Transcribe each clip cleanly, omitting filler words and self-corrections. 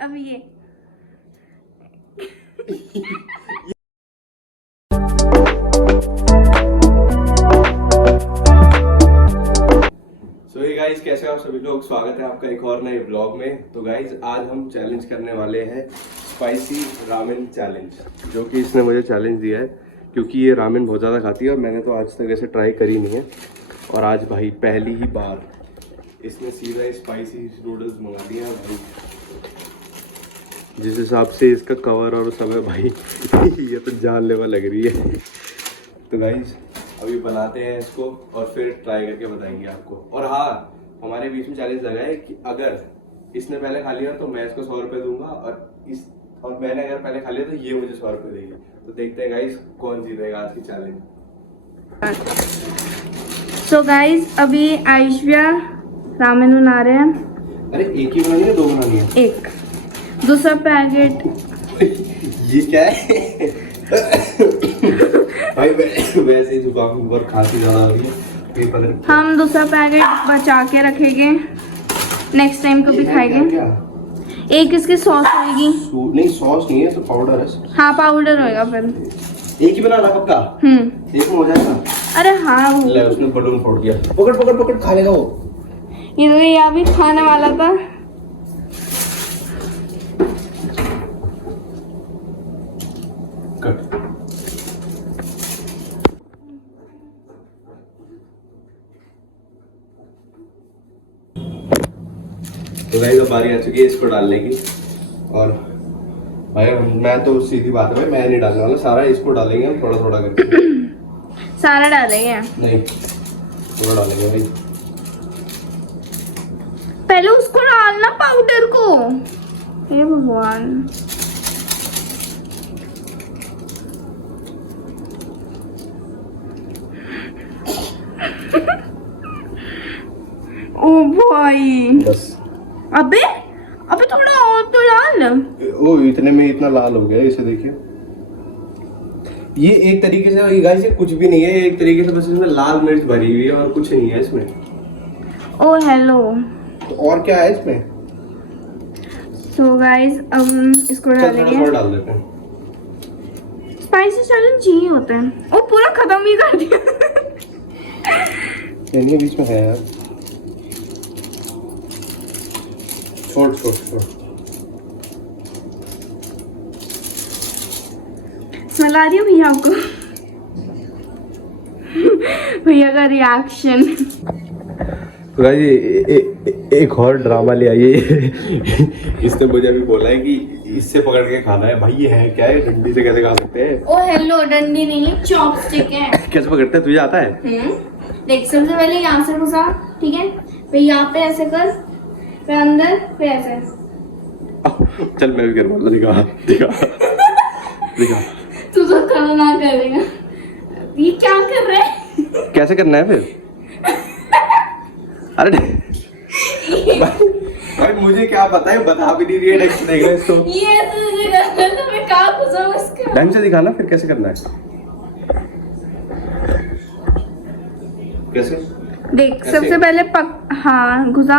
अब ये गाइस कैसे हो आप सभी लोग। स्वागत है आपका एक और नए ब्लॉग में। तो गाइस आज हम चैलेंज करने वाले हैं स्पाइसी रामेन चैलेंज, जो कि इसने मुझे चैलेंज दिया है क्योंकि ये रामेन बहुत ज़्यादा खाती है और मैंने तो आज तक ऐसे ट्राई करी नहीं है। और आज भाई पहली ही बार इसने सीधा स्पाइसी नूडल्स मंगा दिया है भाई। जिस हिसाब से इसका कवर और सब है भाई ये तो जानलेवा लग रही है। तो गाइस अभी बनाते हैं इसको और फिर ट्राई करके बताएंगे आपको। और हाँ, हमारे बीच में चैलेंज लगा है कि अगर इसने पहले खा लिया तो मैं इसको 100 रुपये दूंगा और मैंने अगर पहले खा लिया तो ये मुझे 100 रुपये देगी। तो देखते हैं गाइस कौन जीतेगा आज की चैलेंज। सो गाइस अभी आयुष्या रामेन बना रहे हैं। अरे एक ही बनानी है, दो बनानी है? एक। दूसरा पैकेट ये क्या है भाई वैसे ही जुकाम और खांसी ज्यादा हो रही है। हम दूसरा पैकेट बचा के रखेंगे, नेक्स्ट टाइम को भी खाएंगे। एक इसकी सॉस होगी। नहीं सॉस नहीं है, तो पाउडर है। हाँ पाउडर होगा फिर। एक ही बनाना पक्का? एक में हो जाएगा। अरे हाँ ले उसने बलून फोड़ दिया। पकड़ पकड़ पकड़, खा लेगा वो। ये तो यहाँ भी खाने वाला था। कट। तो गाइस अब बारी आ चुकी है इसको डालने की। और भाई मैं तो सीधी बात है भाई, मैं नहीं डालने वाला, सारा इसको डालेंगे हम थोड़ा थोड़ा करके। सारा डालेंगे? नहीं थोड़ा डालेंगे भाई। पहले उसको डालना पाउडर को। हे भगवान ओ भाई बस। अबे अबे थोड़ा और तो डाल। ओ इतने में इतना लाल हो गया, इसे देखिए। ये एक तरीके से गाइस ये कुछ भी नहीं है, एक तरीके से बस इसमें लाल मिर्च भरी हुई है और कुछ नहीं है इसमें। ओ हेलो। तो और क्या है इसमें? सो गाइस अब हम इसको डालेंगे। थोड़ा डाल देते हैं। स्पाइसी चैलेंज ही होता है। ओ पूरा खत्म ही कर दिया। ये बीच में है यार। छोड़ छोड़ छोड़। स्मेल आ रही है भैया आपको? भैया का रिएक्शन। तो एक और ड्रामा ले आइए। इसने मुझे अभी बोला है कि इससे पकड़ के खाना है। भाई ये है क्या है, डंडी से कैसे खा सकते हैं? ओ हेलो, डंडी नहीं चॉपस्टिक है। कैसे पकड़ते हैं, तुझे आता है? देख सबसे पहले यहाँ से घुसा, ठीक है, फिर यहाँ पे ऐसे कर, फिर अंदर, फिर ऐसे। चल मैं भी कर बोलता। दिखा दिखा दिखा। तू तो करना करेगा। ये क्या कर रहे हैं? कैसे करना है फिर? अरे भाई मुझे क्या पता है, बता भी नहीं रही है। ढंग से देख रहे इसको। ये तुझे करना है तो मैं कहाँ घुसाऊँ इसका? ढंग से दिखाना फिर कैसे करना है। कैसे देख सबसे पहले हाँ घुसा,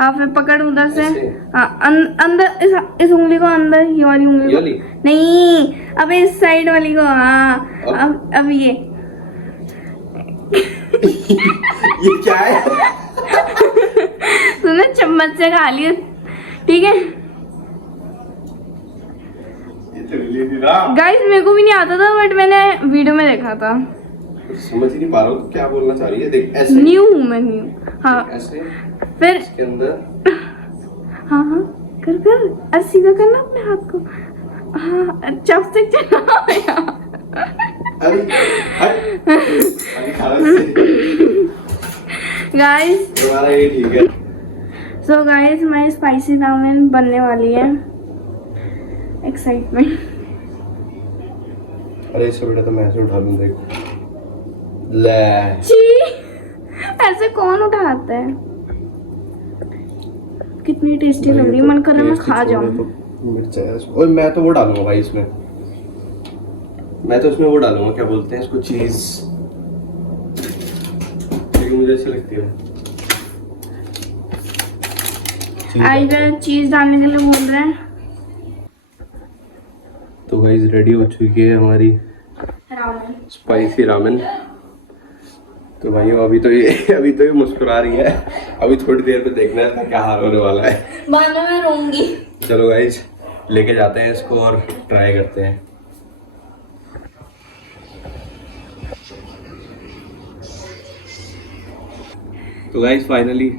हाँ फिर पकड़ उधर से। हाँ अंदर इस उंगली को अंदर, ये वाली उंगली को नहीं, अब इस साइड वाली को। हाँ अब ये ये क्या है? तूने चम्मच से खा लिया, ठीक है। गाइस मेरे को भी नहीं आता था, बट मैंने वीडियो में देखा था। समझ ही नहीं पा रहा हूँ क्या बोलना चाह रही है। देख ऐसे न्यू हूँ मैं, न्यू। हाँ ऐसे फिर इसके अंदर। हाँ हाँ कर कर, अब सीधा करना अपने हाथ को। हाँ चॉपस्टिक चला। अरे गाइस तुम्हारा ये ठीक है। सो गाइस हमारी स्पाइसी रामेन बनने वाली है। एक्साइटमेंट। अरे इससे बेटा तो मैं ऐसे उठा लूँ। देखो ले, ऐसे कौन उठाता है? कितनी टेस्टी लग रही है, मन कर रहा है मैं खा जाऊं। मिर्च है ओए, मैं तो वो डालूंगा भाई इसमें। मैं तो इसमें वो डालूंगा, क्या बोलते हैं इसको, चीज। क्योंकि मुझे अच्छी लगती है। आज चीज डालने के लिए बोल रहे हैं। तो गाइस रेडी हो चुकी है हमारी रामेन, स्पाइसी रामेन। तो भाई अभी तो ये मुस्कुरा रही है। अभी थोड़ी देर में देखना है क्या हाल होने वाला है। बाद में मैं रोऊंगी। चलो गाइस लेके जाते हैं इसको और ट्राई करते हैं। तो गाइस फाइनली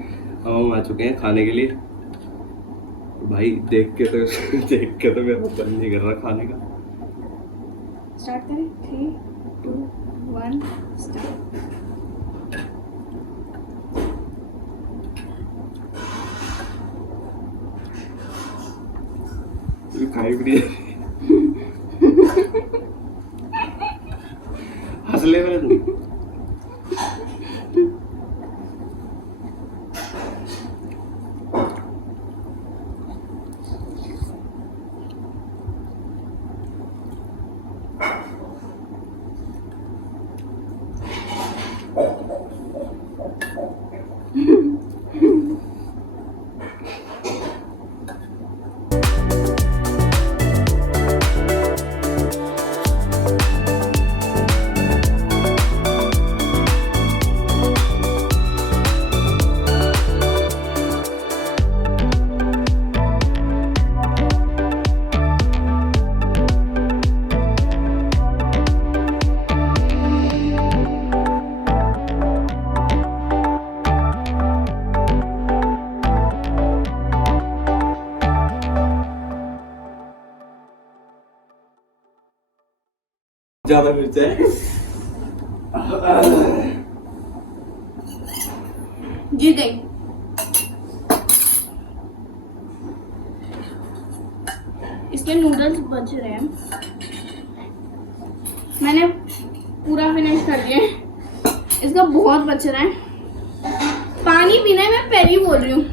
हम आ चुके हैं खाने के लिए। भाई देख के तो मेरा मन नहीं कर रहा खाने का। स्टार्ट करें 3, 2, 1 स्टार्ट। खाई भी नहीं हंस ले मेरे तुम। ज्यादा मिर्च है। जी गई। इसमें नूडल्स बच रहे हैं, मैंने पूरा फिनिश कर दिया है। इसका बहुत बच रहा है। पानी पीना है, मैं पहले ही बोल रही हूँ।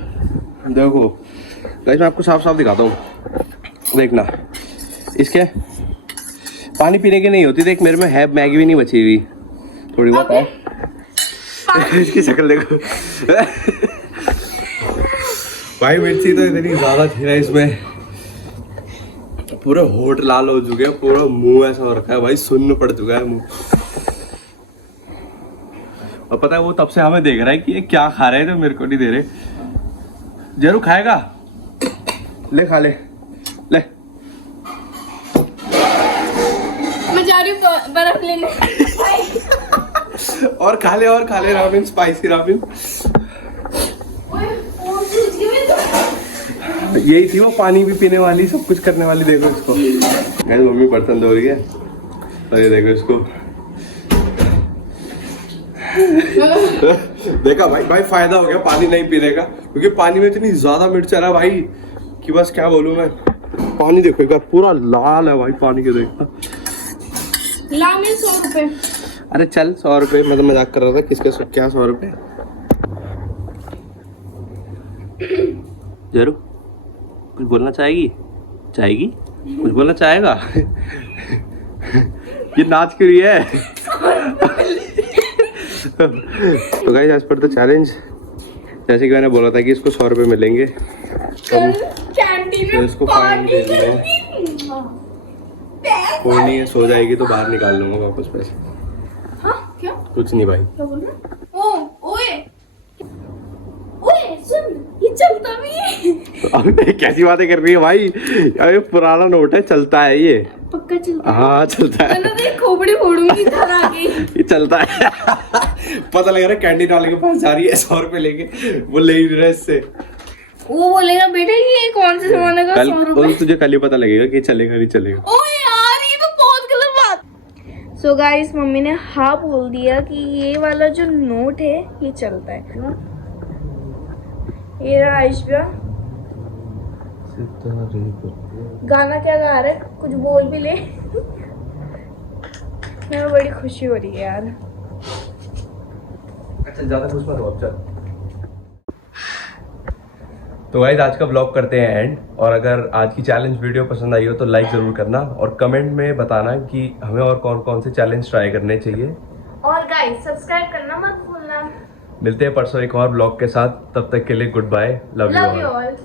देखो गाइस मैं आपको साफ साफ दिखाता हूँ, देखना। इसके पानी पीने की नहीं होती। देख मेरे में है मैगी भी नहीं बची हुई, थोड़ी बहुत है। इसकी शक्ल देखो भाई मिर्ची तो इतनी ज्यादा थी ना इसमें, पूरे होठ लाल हो चुके हैं, पूरा मुंह ऐसा हो रखा है भाई, सुन्न पड़ चुका है मुंह। और पता है वो तब से हमें देख रहा है कि ये क्या खा रहे हैं, तो मेरे को नहीं दे रहे। जरूर खाएगा, ले खा ले ले। मैं जा रही हूँ बर्फ लेने। और खा ले रामेन, स्पाइसी रामेन। यही थी वो, पानी भी पीने वाली, सब कुछ करने वाली। देखो इसको गाइस, मम्मी बर्तन धो रही है और ये देखो इसको। देखा भाई फायदा हो गया पानी नहीं पीने का, क्योंकि पानी में इतनी ज्यादा मिर्च है ना भाई कि बस क्या बोलूं मैं। पानी देखो एक बार, पूरा लाल है भाई पानी के। देखा लामेन 100 रुपए। अरे चल 100 रुपए, मैं तो मजाक कर रहा था। किसका क्या 100 रुपए? जरूर कुछ बोलना चाहेगी? कुछ बोलना चाहेगा? ये नाच क्यों रही है? तो guys as per the challenge, जैसे कि मैंने बोला था कि इसको 100 रुपए मिलेंगे, हम कैंटीन तो इसको फाइन दे देंगे। कोई नहीं है, सो जाएगी तो बाहर निकाल लूंगा वापस पैसे। हाँ क्या? कुछ नहीं भाई। क्या बोल रहा? ओए सुन, ये चलता भी है। अबे कैसी बातें कर रही है भाई? अरे पुराना नोट है, चलता है ये। पक्का चलता है? हाँ चलता है। मैं तो खोपड़ी फोड़ूंगी घर आके। ये चलता है। पता लग रहा है कैंटीन वाले के पास जा रही है 100 रुपए लेके, वो ले ही रहा है इससे। वो बोलेगा बेटा ये कौन से जमाने का 100 रुपए? तुझे कल ही पता लगेगा कि चलेगा नहीं चलेगा। ओए यार ये तो बहुत गलत बात। सो गाइस मम्मी ने हाँ बोल दिया कि ये वाला जो नोट है ये चलता है। ये रहा आयुष्या, गाना क्या गा रहा है, कुछ बोल भी ले। मेरे बड़ी खुशी हो रही है यार। अच्छा ज्यादा खुश मत हो अब, चल। तो गाइस आज का ब्लॉग करते हैं एंड, और अगर आज की चैलेंज वीडियो पसंद आई हो तो लाइक जरूर करना और कमेंट में बताना कि हमें और कौन कौन से चैलेंज ट्राई करने चाहिए। और गाइस सब्सक्राइब करना मत भूलना। मिलते हैं परसों एक और ब्लॉग के साथ, तब तक के लिए goodbye, love you love you all. All.